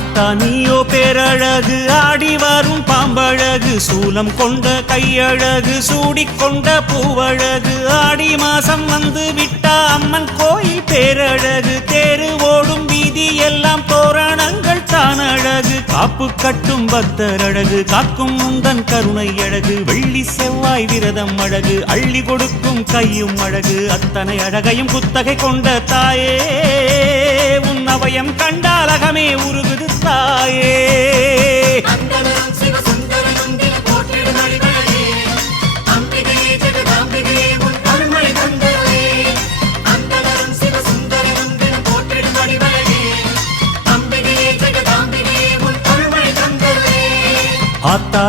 பார்த்தா நீயோ பேரழகு. ஆடி வரும் பாம்பழகு. சூலம் கொண்ட கையழகு. சூடிக்கொண்ட பூவழகு. ஆடி மாசம் வந்து விட்டா அம்மன் கோயில் பேரழகு. தேரு ஓடும் வீதி எல்லாம் தோரணங்கள் தான் அழகு காப்பு கட்டும் பக்தர் அழகு. காக்கும் முந்தன் கருணை அழகு. வெள்ளி செவ்வாய் விரதம் அழகு. அள்ளி கொடுக்கும் கையும் அழகு. அத்தனை அழகையும் குத்தகை கொண்ட தாயே. உன் அவயம் கண்டால் அகமே உருகுது தாயே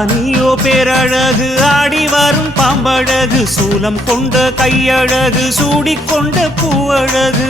நீயோ பேரழகு ஆடி வரும் பாம்பழகு சூலம் கொண்ட கையழகு சூடிக்கொண்ட பூவழகு.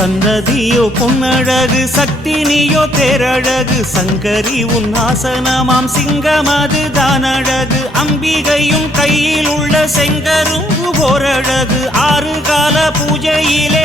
சன்னதியோ பொன்னழகு சக்தினியோ தேரழகு சங்கரி உன் ஆசனமாம் சிங்கமது தானழகு அம்பிகையும் கையில் உள்ள செங்கரும் ஓரழகு ஆறு கால பூஜையிலே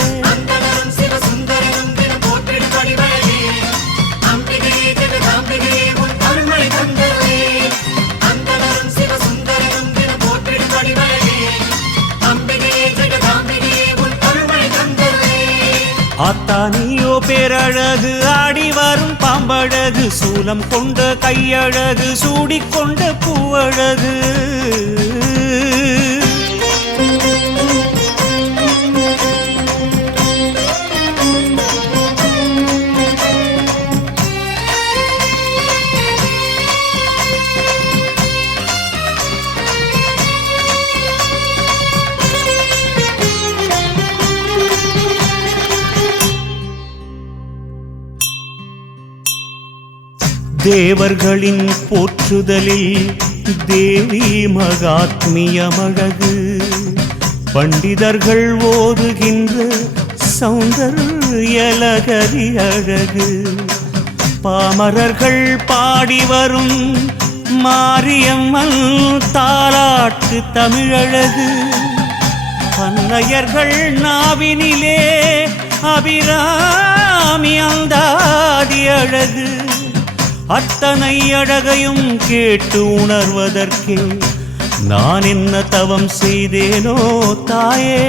ஆத்தா நீயோ பேரழகு ஆடி வரும் பாம்பழகு சூலம் கொண்ட கையழகு சூடிக்கொண்ட பூவழகு. தேவர்களின் போற்றுதலில் தேவி மகாத்மியமழகு. பண்டிதர்கள் ஓதுகின்ற சௌந்தர்யலகரி அழகு பாமரர்கள் பாடி வரும் மாரியம்மன் தாலாட்டு தமிழழகு. பன்னையர்கள் நாவினிலே அபிராமி அந்தாதி அழகு அத்தனை அழகையும் கேட்டு உணர்வதற்கே நான் என்ன தவம் செய்தேனோ தாயே.